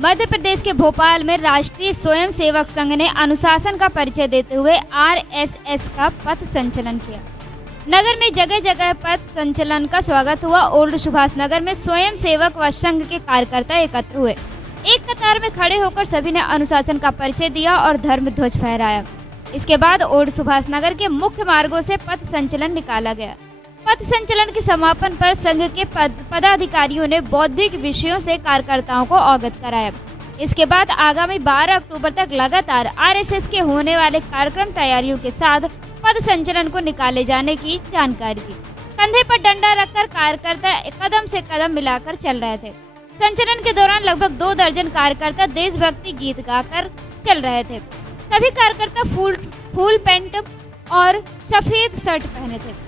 मध्य प्रदेश के भोपाल में राष्ट्रीय स्वयं सेवक संघ ने अनुशासन का परिचय देते हुए आरएसएस का पथ संचलन किया। नगर में जगह जगह पथ संचलन का स्वागत हुआ। ओल्ड सुभाष नगर में स्वयं सेवक व संघ के कार्यकर्ता एकत्र हुए। एक कतार में खड़े होकर सभी ने अनुशासन का परिचय दिया और धर्म ध्वज फहराया। इसके बाद ओल्ड सुभाष नगर के मुख्य मार्गों से पथ संचलन निकाला गया। पथ संचलन के समापन पर संघ के पदाधिकारियों ने बौद्धिक विषयों से कार्यकर्ताओं को अवगत कराया। इसके बाद आगामी 12 अक्टूबर तक लगातार आरएसएस के होने वाले कार्यक्रम तैयारियों के साथ पथ संचलन को निकाले जाने की जानकारी दी। कंधे पर डंडा रखकर कार्यकर्ता कदम से कदम मिलाकर चल रहे थे। संचलन के दौरान लगभग 2 दर्जन कार्यकर्ता देशभक्ति गीत गाकर चल रहे थे। सभी कार्यकर्ता फुल पैंट और सफेद शर्ट पहने थे।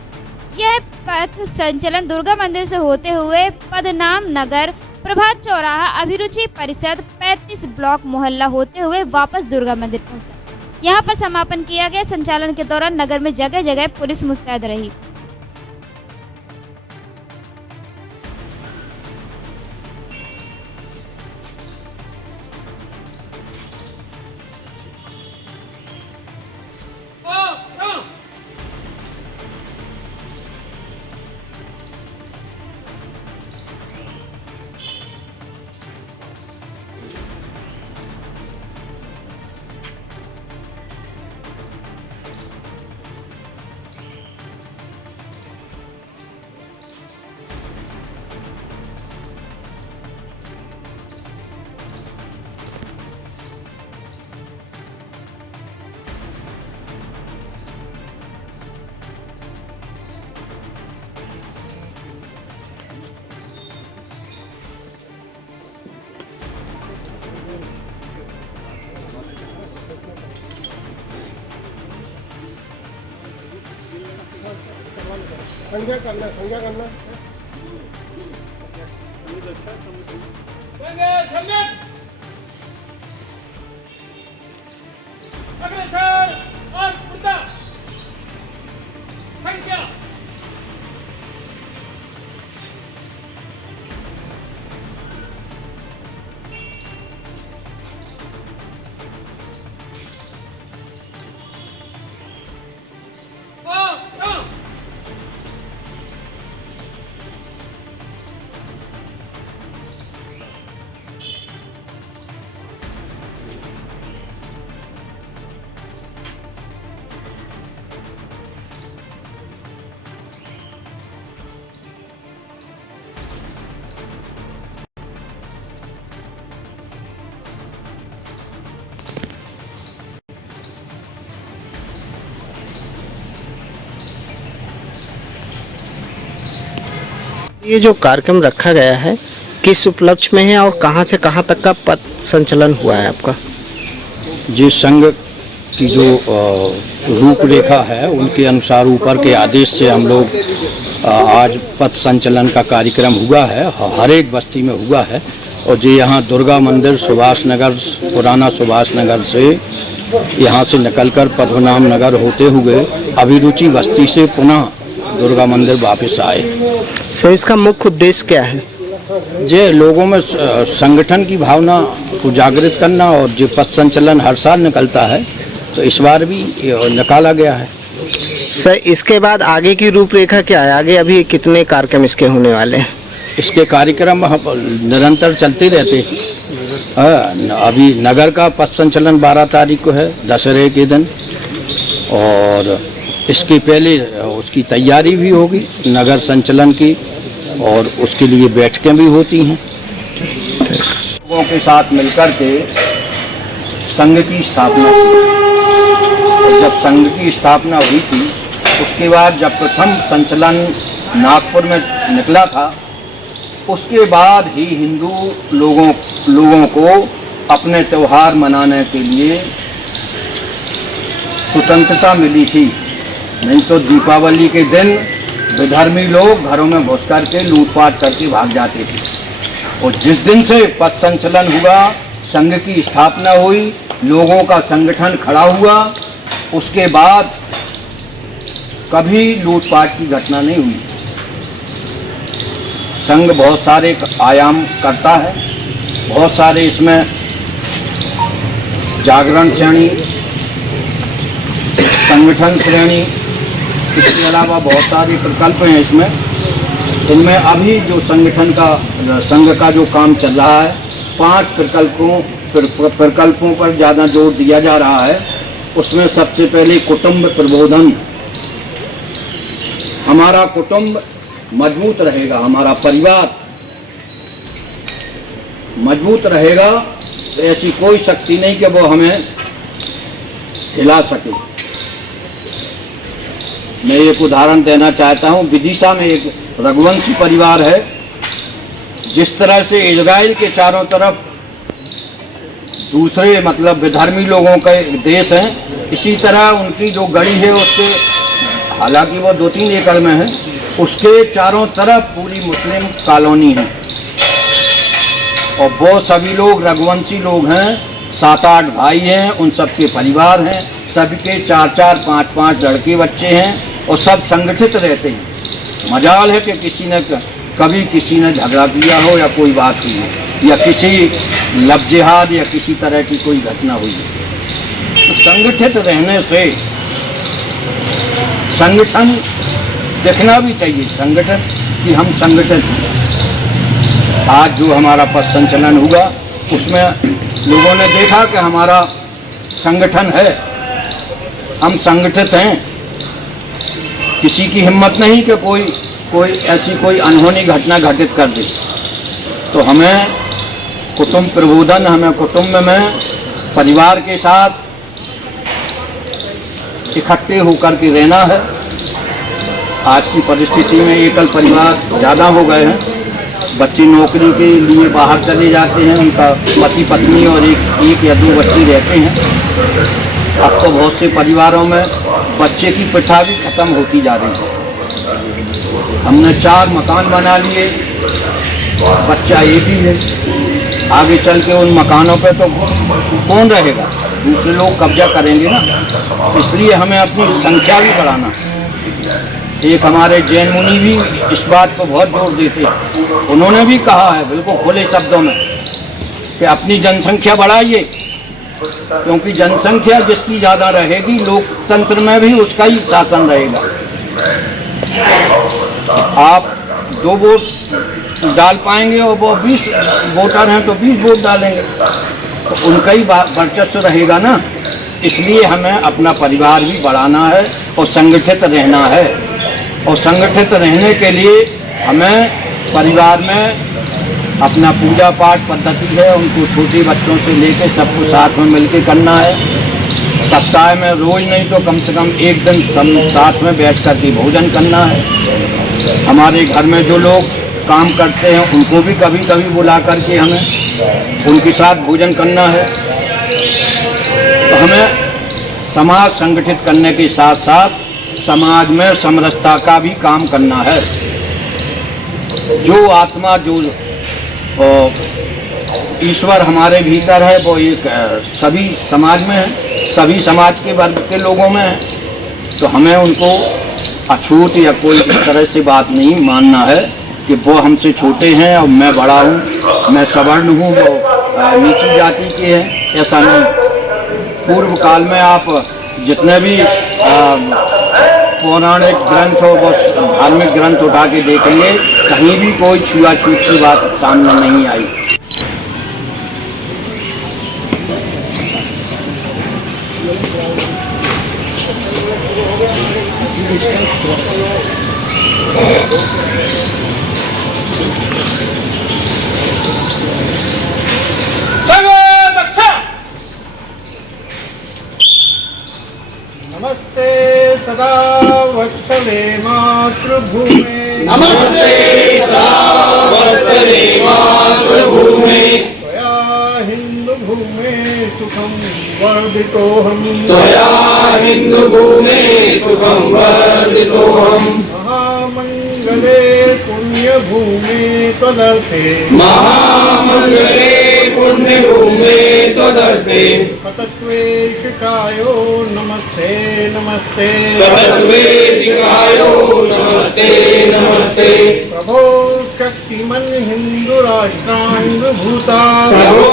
यह पथ संचलन दुर्गा मंदिर से होते हुए पद्मनाभ नगर, प्रभात चौराहा, अभिरुचि परिषद, 35 ब्लॉक मोहल्ला होते हुए वापस दुर्गा मंदिर पहुंचा। यहां पर समापन किया गया। संचालन के दौरान नगर में जगह जगह पुलिस मुस्तैद रही। संख्या करना अग्रसर और पुरता संख्या। ये जो कार्यक्रम रखा गया है किस उपलक्ष्य में है और कहां से कहां तक का पथ संचलन हुआ है आपका? ये संघ की जो रूपरेखा है उनके अनुसार ऊपर के आदेश से हम लोग आज पथ संचलन का कार्यक्रम हुआ है। हर एक बस्ती में हुआ है और जो यहाँ दुर्गा मंदिर सुभाष नगर, पुराना सुभाष नगर से यहाँ से निकलकर पद्मनाभ नगर होते हुए अभिरुचि बस्ती से पुनः दुर्गा मंदिर वापस आए। सर, इसका मुख्य उद्देश्य क्या है? जे लोगों में संगठन की भावना को जागृत करना और जो पथ संचलन हर साल निकलता है तो इस बार भी निकाला गया है। सर, इसके बाद आगे की रूपरेखा क्या है? आगे अभी कितने कार्यक्रम इसके होने वाले हैं? इसके कार्यक्रम निरंतर चलते रहते हैं। अभी नगर का पथ संचलन 12 तारीख को है, दशहरे के दिन, और इसके पहले उसकी तैयारी भी होगी नगर संचलन की और उसके लिए बैठकें भी होती हैं। लोगों के साथ मिलकर के संघ की स्थापना की। जब संघ की स्थापना हुई थी उसके बाद जब प्रथम संचलन नागपुर में निकला था उसके बाद ही हिंदू लोगों को अपने त्यौहार मनाने के लिए स्वतंत्रता मिली थी। नहीं तो दीपावली के दिन विधर्मी लोग घरों में घुस करके लूटपाट करके भाग जाते थे। और जिस दिन से पथ संचलन हुआ, संघ की स्थापना हुई, लोगों का संगठन खड़ा हुआ, उसके बाद कभी लूटपाट की घटना नहीं हुई। संघ बहुत सारे आयाम करता है बहुत सारे इसमें जागरण श्रेणी, संगठन श्रेणी, इसके अलावा बहुत सारे प्रकल्प हैं इसमें। इनमें अभी जो संगठन का संघ का जो काम चल रहा है, 5 प्रकल्पों पर ज़्यादा जोर दिया जा रहा है। उसमें सबसे पहले कुटुंब प्रबोधन। हमारा कुटुंब मजबूत रहेगा, हमारा परिवार मजबूत रहेगा तो ऐसी कोई शक्ति नहीं कि वो हमें हिला सके। मैं एक उदाहरण देना चाहता हूँ। विदिशा में एक रघुवंशी परिवार है। जिस तरह से इजराइल के चारों तरफ दूसरे मतलब विधर्मी लोगों के देश हैं, इसी तरह उनकी जो गढ़ी है उसके, हालांकि वो 2-3 एकड़ में है, उसके चारों तरफ पूरी मुस्लिम कॉलोनी है और वो सभी लोग रघुवंशी लोग हैं। 7-8 भाई हैं, उन सबके परिवार हैं, सबके 4-4, 5-5 लड़के बच्चे हैं और सब संगठित रहते हैं। मजाल है कि कभी किसी ने झगड़ा किया हो या कोई बात हुई हो या किसी लब जिहाद या किसी तरह की कोई घटना हुई हो। तो संगठित रहने से संगठन दिखना भी चाहिए, संगठन कि हम संगठित हैं। आज जो हमारा पथ संचलन हुआ उसमें लोगों ने देखा कि हमारा संगठन है, हम संगठित हैं। किसी की हिम्मत नहीं कि कोई ऐसी कोई अनहोनी घटना घटित कर दे। तो हमें कुटुंब प्रबोधन, हमें कुटुंब में परिवार के साथ इकट्ठे होकर के रहना है। आज की परिस्थिति में एकल परिवार ज़्यादा हो गए हैं। बच्चे नौकरी के लिए बाहर चले जाते हैं, उनका पति पत्नी और एक या 2 बच्चे रहते हैं। अब तो बहुत से परिवारों में बच्चे की प्रथा भी खत्म होती जा रही है। हमने 4 मकान बना लिए, बच्चा एक ही है। आगे चल के उन मकानों पे तो कौन रहेगा, दूसरे लोग कब्जा करेंगे ना। इसलिए हमें अपनी संख्या भी बढ़ाना है। एक हमारे जैन मुनि भी इस बात को बहुत जोर देते हैं। उन्होंने भी कहा है बिल्कुल खुले शब्दों में कि अपनी जनसंख्या बढ़ाइए, क्योंकि जनसंख्या जिसकी ज़्यादा रहेगी लोकतंत्र में भी उसका ही शासन रहेगा। आप 2 वोट डाल पाएंगे और वो 20 वोटर हैं तो 20 वोट डालेंगे, तो उनका ही वर्चस्व रहेगा ना। इसलिए हमें अपना परिवार भी बढ़ाना है और संगठित रहना है। और संगठित रहने के लिए हमें परिवार में अपना पूजा पाठ पद्धति है, उनको छोटे बच्चों से लेकर सबको साथ में मिलकर करना है। सप्ताह में रोज़ नहीं तो कम से कम एक दिन साथ में बैठ कर के भोजन करना है। हमारे घर में जो लोग काम करते हैं उनको भी कभी कभी बुला करके हमें उनके साथ भोजन करना है। तो हमें समाज संगठित करने के साथ साथ समाज में समरसता का भी काम करना है। जो आत्मा, जो ईश्वर हमारे भीतर है वो एक सभी समाज में है, सभी समाज के वर्ग के लोगों में है। तो हमें उनको अछूत या कोई इस तरह से बात नहीं मानना है कि वो हमसे छोटे हैं और मैं बड़ा हूँ, मैं सवर्ण हूँ, वो नीची जाति के हैं, ऐसा नहीं। पूर्व काल में आप जितने भी पौराणिक ग्रंथ हो, बस धार्मिक ग्रंथ उठा के देखेंगे, कहीं भी कोई छुआछूत की बात सामने नहीं आई। नमस्ते सदा वत्सले मातृभूमे, नमस्ते सदा वत्सले मातृभूमे, त्वया हिन्दुभूमे सुखं वर्धितोऽहम्, त्वया हिन्दुभूमे सुखं वर्धितोऽहम्, महामङ्गले पुण्यभूमे त्वदर्थे, महामङ्गले पुण्यभूमे त्वदर्थे, कतत्वेशिकायो नमस्ते नमस्ते, कतत्वेशिकायो नमस्ते नमस्ते, प्रभो शक्तिमन हिंदू राष्ट्रांग भूता प्रभो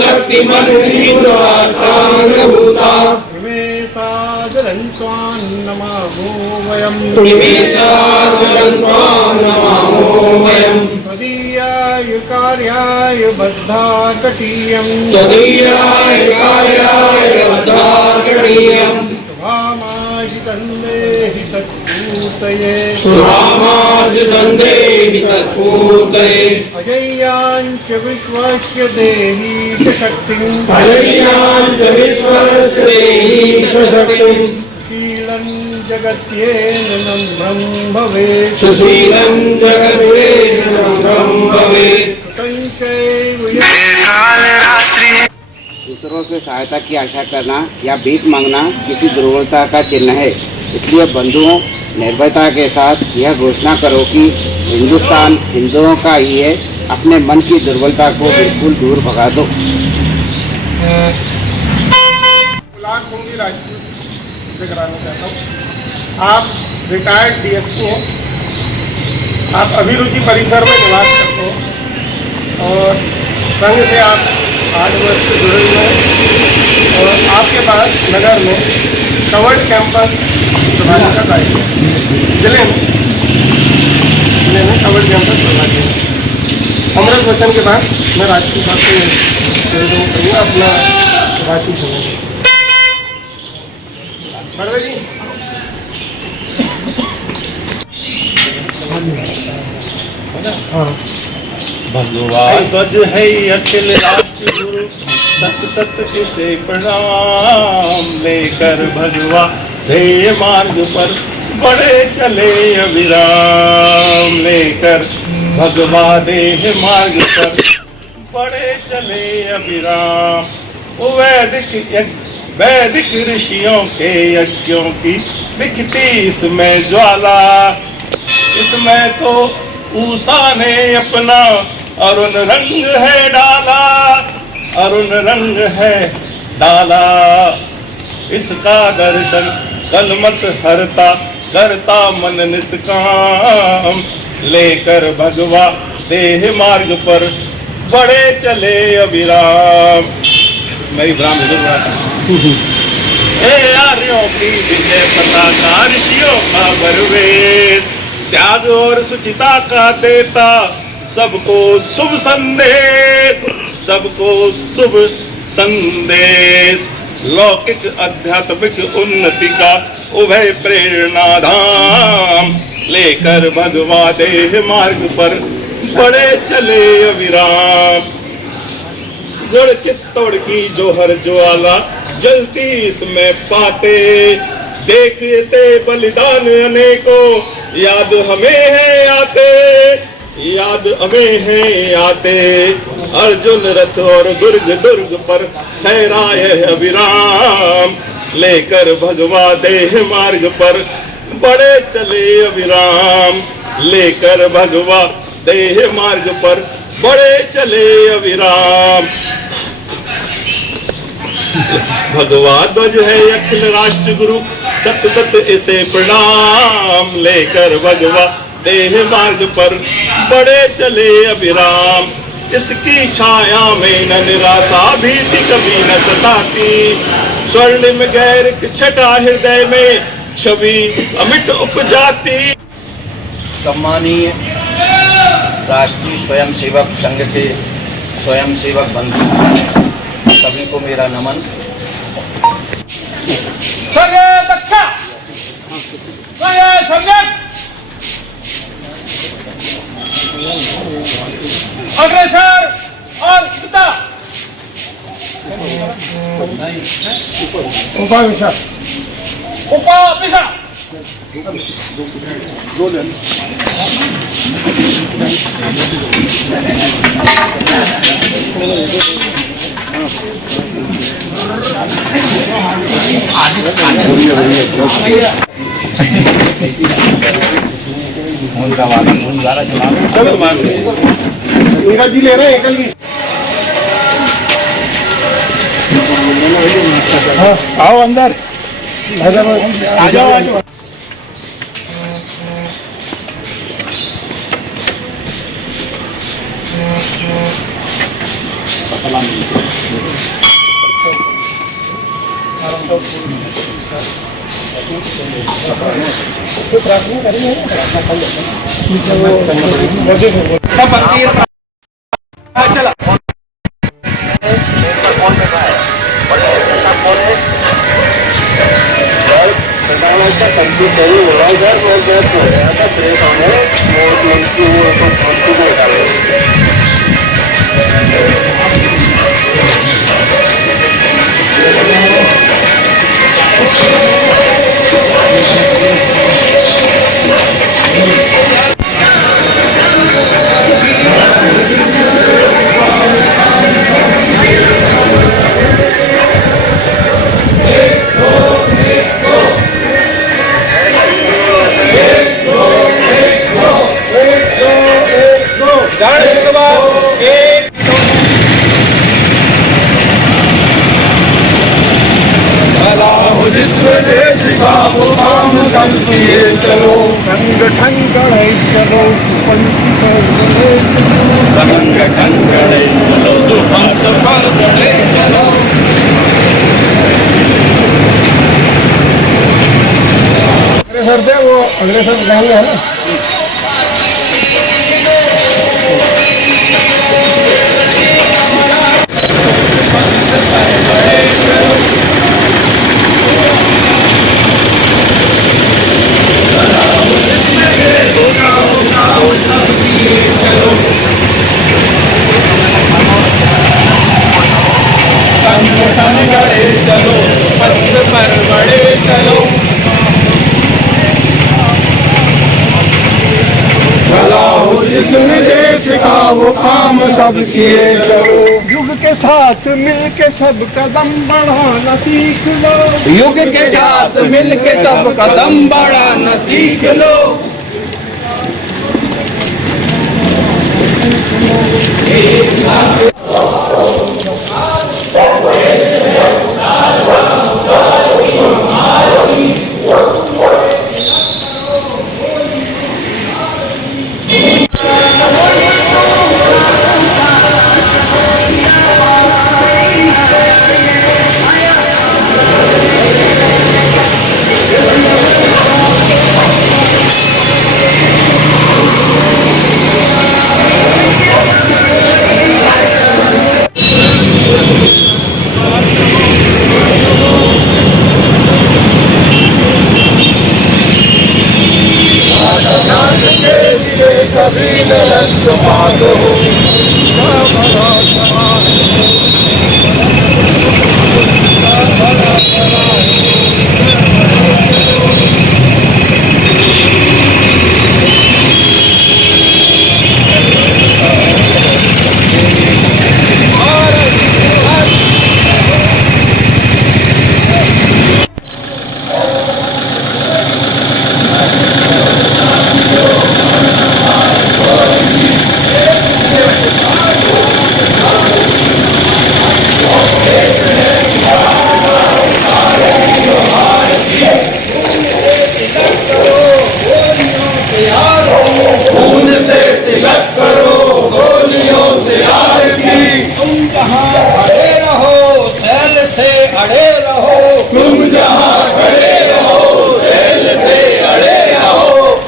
शक्तिमन् हिन्दुराष्ट्राङ्गभूता इमे सादरं त्वां नमामो वयम् इमे सादरं त्वां नमामो वयम् त्वदीयाय कार्याय बद्धाकटीयम् त्वदीयाय कार्याय बद्धाकटीयम् शुभामाजितन्देहि तत्पूर्तये सुरामार्जितन्देहि तत्पूर्तये अजय्याञ्च विश्वस्य देहि च शक्तिम् अजय्याञ्च विश्वस्य देहि च शक्तिम् शीलं जगत्येन नम्रं भवेत् सुशीलं जगत्तेन नम्रं भवेत् तञ्चैव दूसरों से सहायता की आशा करना या भीख मांगना किसी दुर्बलता का चिन्ह है। इसलिए बंधुओं, निर्भयता के साथ यह घोषणा करो कि हिंदुस्तान हिंदुओं का ही है। अपने मन की दुर्बलता को बिल्कुल दूर भगा दो। राजपूत से कराना चाहता हूँ। आप रिटायर्ड डीएसपी हो, आप अभिरुचि परिसर में निवास करते हो और संघ से आप 8 वर्ष से जुड़े हुए हैं और आपके पास नगर में कवर्ड कैंपस चलाने का दायित्व है। जिले में कवर्ड कैंपस चलाते हैं। अमृत वचन के बाद मैं राजपूत साहब से करूँगा अपना राशि सुनाऊँ। जी भगवान ध्वज है अखिल राष्ट्र गुरु सत सत इसे प्रणाम लेकर भगवा ध्येय मार्ग पर बड़े चले अविराम लेकर भगवा देह मार्ग पर बड़े चले अविराम। वैदिक ऋषियों के यज्ञों की दिखती इसमें ज्वाला, इसमें तो ऊषा ने अपना अरुण रंग है डाला, अरुण रंग है डाला। इसका दर्शन कलमश हरता करता मन निष्काम लेकर भगवा देह मार्ग पर बड़े चले अविराम। मैं इब्राहिम हे आर्यों की विजय पताका ऋषियों का बरवेद त्याग और सुचिता का देता सबको शुभ संदेश, सबको शुभ संदेश। लौकिक आध्यात्मिक उन्नति का उभय प्रेरणा धाम लेकर भगवा देह मार्ग पर बड़े चले अविराम। गुड़ चित्तौड़ की जोहर ज्वाला जलती इसमें पाते, देख से बलिदान अनेकों याद हमें है आते, याद हमें है आते। अर्जुन रथ और दुर्ग दुर्ग पर ठहराए अविराम लेकर भगवा देह मार्ग पर बड़े चले अविराम लेकर भगवा देह मार्ग पर बड़े चले अविराम। भगवा ध्वज है अखिल राष्ट्र गुरु सत सत इसे प्रणाम लेकर भगवा देह मार्ग पर बड़े चले अविराम। इसकी छाया में न निराशा भीति कभी न सताती, स्वर्णिम गैर छटा हृदय में छवि अमिट उपजाती। सम्मानीय राष्ट्रीय स्वयंसेवक संघ के स्वयंसेवक बंधु सभी को मेरा नमन। अग्रसर और पिता उपाविशा उनका जी ले रहे हैं एकल की। आओ अंदर, आ जाओ आ जाओ। अगले सर से वो अगले सर रहेंगे है ना। चलो पथ पर बड़े चलो भला हो जिसने देश का वो काम सब किए चलो युग के साथ मिल के सब कदम बढ़ाना सीख लो युग के साथ मिल के सब कदम बढ़ाना सीख लो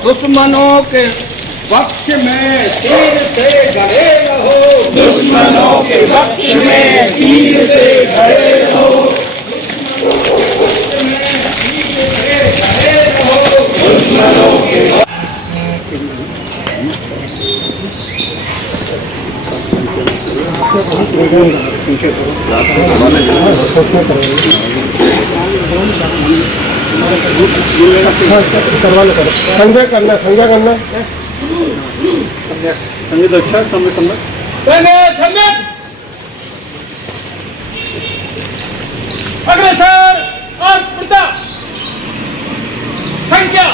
दुश्मनों के पक्ष में तीर से डरे रहो दुश्मनों के पक्ष में तीर से डरे रहो दुश्मनों के संजय करना संजय दक्षा संजय अग्रसर और प्रताप संख्या